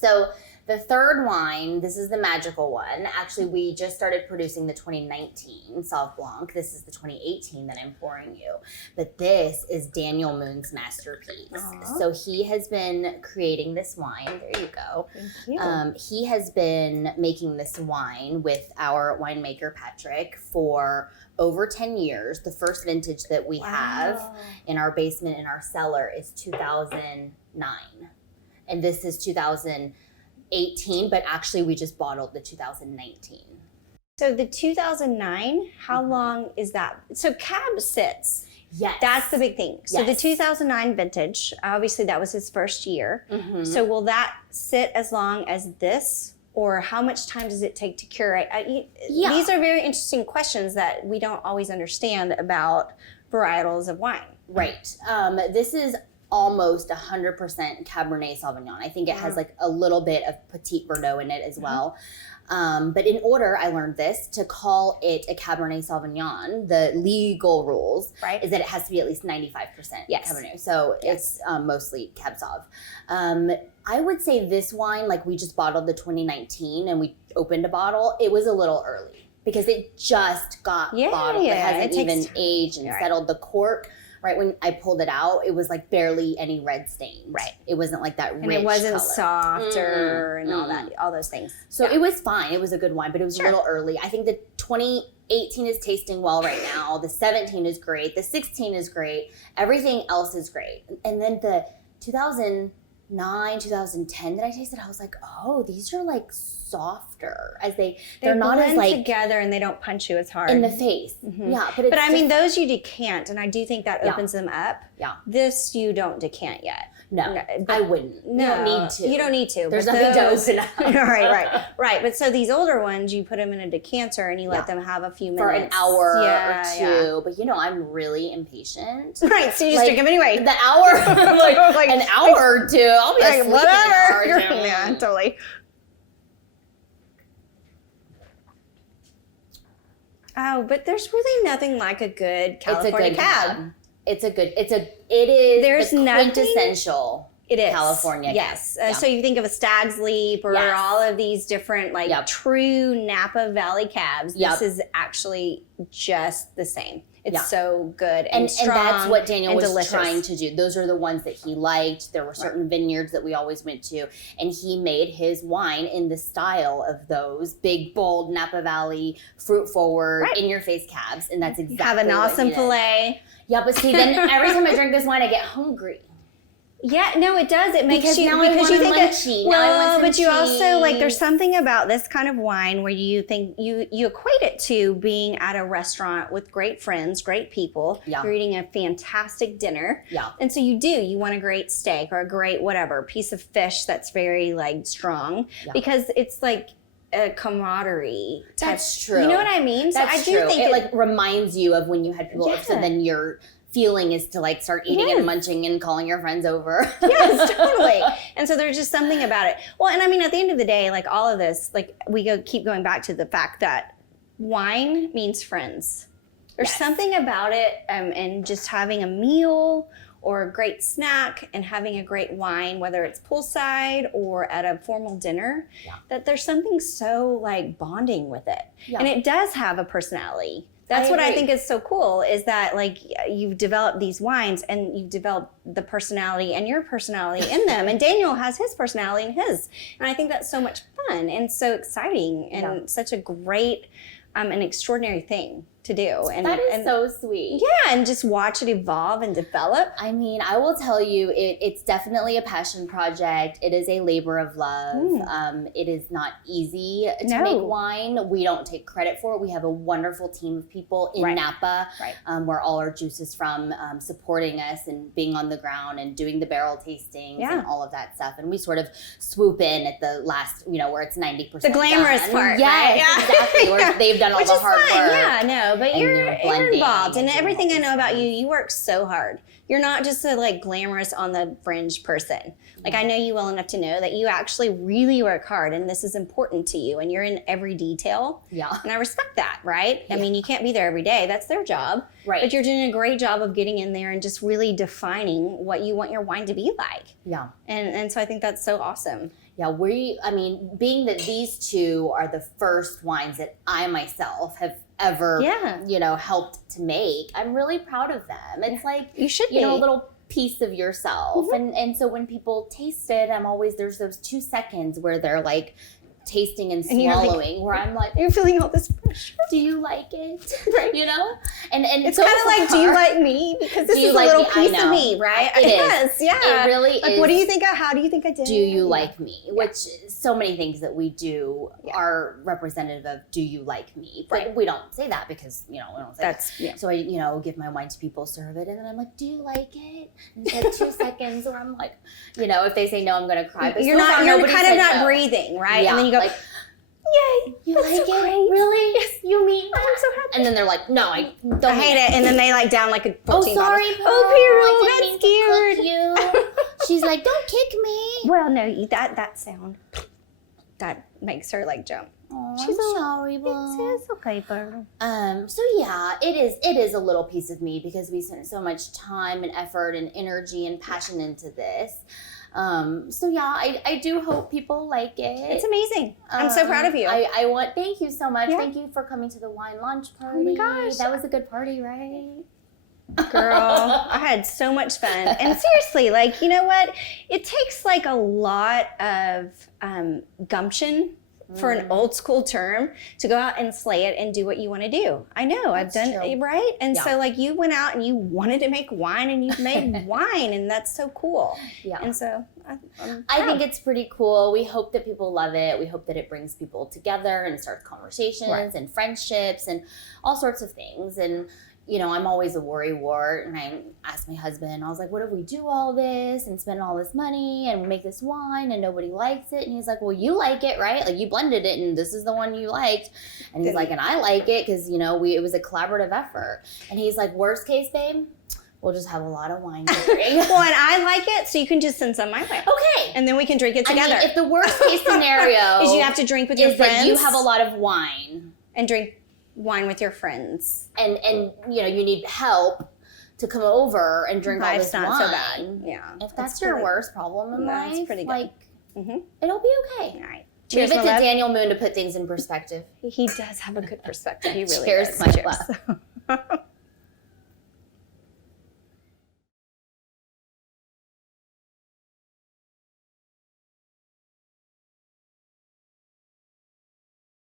So the third wine, this is the magical one. Actually, we just started producing the 2019 Sauv Blanc. This is the 2018 that I'm pouring you. But this is Daniel Moon's masterpiece. Aww. So he has been creating this wine. There you go. Thank you. He has been making this wine with our winemaker, Patrick, for over 10 years. The first vintage that we have in our basement, in our cellar, is 2009. And this is 2018, but actually we just bottled the 2019. So the 2009, how long is that? So Cab sits. Yes. That's the big thing. So the Yes. 2009 vintage, obviously that was his first year. Mm-hmm. So will that sit as long as this? Or how much time does it take to curate? These are very interesting questions that we don't always understand about varietals of wine. Right. This is almost 100% Cabernet Sauvignon. I think it has like a little bit of Petit Verdot in it as well. But in order, I learned this, to call it a Cabernet Sauvignon, the legal rules is that it has to be at least 95% Cabernet. So it's mostly Cab Sauv. I would say this wine, like we just bottled the 2019 and we opened a bottle, it was a little early because it just got bottled. It hasn't even aged and settled. The cork, right when I pulled it out, it was like barely any red stains. Right. It wasn't like that rich And it wasn't color. Softer and all those things. So it was fine. It was a good wine, but it was a little early. I think the 2018 is tasting well right now. The 17 is great. The 16 is great. Everything else is great. And then the 2009, 2010 that I tasted, I was like, oh, these are like softer, as they're not as like together and they don't punch you as hard in the face. Yeah, but I mean, those you decant, and I do think that opens them up. Yeah, this you don't decant yet. No, I wouldn't. No, you don't need to. You don't need to. There's nothing to open up. Right. But so these older ones, you put them in a decanter and you let them have a few minutes. For an hour or two. But you know, I'm really impatient. Right, so you just drink them anyway. The hour, like an hour or two. I'll be asleep whatever. in an hour. Yeah, totally. Oh, but there's really nothing like a good California Cab. It is There's the nothing quintessential California Cab. So you think of a Stag's Leap or all of these different true Napa Valley cabs. This is actually just the same. It's so good and strong, and that's what Daniel was delicious. Trying to do. Those are the ones that he liked. There were certain vineyards that we always went to, and he made his wine in the style of those big, bold Napa Valley, fruit forward, in your face cabs, and that's exactly have an awesome filet. Yeah, but see, then every time I drink this wine, I get hungry. Yeah, no, it does. It makes you now because you think munchy. well, but you also like there's something about this kind of wine where you think you equate it to being at a restaurant with great friends, great people. Yeah. You're eating a fantastic dinner. Yeah. And so you want a great steak or a great whatever piece of fish that's very like strong because it's like a camaraderie type. That's true. You know what I mean? That's so I do think it like reminds you of when you had people over, so then you're feeling is to like start eating and munching and calling your friends over. Yes, totally. And so there's just something about it. Well, and I mean, at the end of the day, like all of this, like keep going back to the fact that wine means friends. There's something about it and just having a meal or a great snack and having a great wine, whether it's poolside or at a formal dinner, that there's something so like bonding with it. Yeah. And it does have a personality. That's what I think is so cool is that like you've developed these wines and you've developed the personality and your personality in them. And Daniel has his personality in his. And I think that's so much fun and so exciting and such a great an extraordinary thing to do. And that is so sweet. Yeah, and just watch it evolve and develop. I mean, I will tell you, it's definitely a passion project. It is a labor of love. It is not easy to make wine. We don't take credit for it. We have a wonderful team of people in Napa, where all our juice is from, supporting us and being on the ground and doing the barrel tastings and all of that stuff. And we sort of swoop in at the last, where it's 90% the glamorous done. part. Yes, exactly. Where they've done all the hard work. Yeah, no, but you're involved. And everything I know about you, you work so hard. You're not just a like glamorous on the fringe person. Like I know you well enough to know that you actually really work hard and this is important to you and you're in every detail. Yeah. And I respect that, right? Yeah. I mean, you can't be there every day. That's their job. Right. But you're doing a great job of getting in there and just really defining what you want your wine to be like. Yeah. And so I think that's so awesome. I mean, being that these two are the first wines that I myself have ever, helped to make, I'm really proud of them. It's like, you should be. A little piece of yourself. And so when people taste it, there's those 2 seconds where they're like tasting and swallowing, where I'm like, you're feeling all this pressure. Do you like it? Right. And it's kind of like, do you like me? Because this is a little piece of me, right? It is. Yeah. It really like, is. What do you think? How do you think I did? Do you like me? Which so many things that we do are representative of do you like me? But we don't say that because, we don't say that. Yeah. So I, give my wine to people, serve it, and then I'm like, do you like it? And it's like 2 seconds where I'm like, if they say no, I'm going to cry. But you're kind of not breathing, right? Yeah. And then you go, like, yay, you like so it? Great. Really? Yes. You mean that? I'm so happy. And then they're like, no, I don't I hate it. And then they like down like a 14 oh, sorry, bottles. Pearl. Oh, Pearl, I didn't that's mean to scared. cook you. She's like, don't kick me. Well, no, that sound, that makes her like jump. Oh, She's I'm sorry, Bo. It's okay, Pearl. So yeah, it is a little piece of me because we spent so much time and effort and energy and passion into this. So yeah, I do hope people like it. It's amazing. I'm so proud of you. Thank you so much. Yeah. Thank you for coming to the wine launch party. Oh my gosh. That was a good party, right? Girl, I had so much fun. And seriously, like, you know what? It takes like a lot of gumption, for an old school term, to go out and slay it and do what you want to do. I know, I've done it, right? And so like you went out and you wanted to make wine and you've made wine, and that's so cool. Yeah. And so I think it's pretty cool. We hope that people love it. We hope that it brings people together and starts conversations and friendships and all sorts of things. And I'm always a worrywart, and I asked my husband, I was like, what if we do all this and spend all this money and make this wine and nobody likes it? And he's like, well, you like it, right? Like, you blended it and this is the one you liked. And he's like, and I like it because, it was a collaborative effort. And he's like, worst case, babe, we'll just have a lot of wine drinking. Well, and I like it, so you can just send some my way. Okay. And then we can drink it together. I mean, if the worst case scenario is you have to drink with your friends. That you have a lot of wine. And drink wine with your friends. And you need help to come over and drink all this wine. Life's not so bad. Yeah. If that's your worst problem in life, that's pretty good. like, it'll be okay. All right. Leave Cheers, it my to love. Daniel Moon to put things in perspective. He does have a good perspective. He really Cheers, does. my Cheers. love.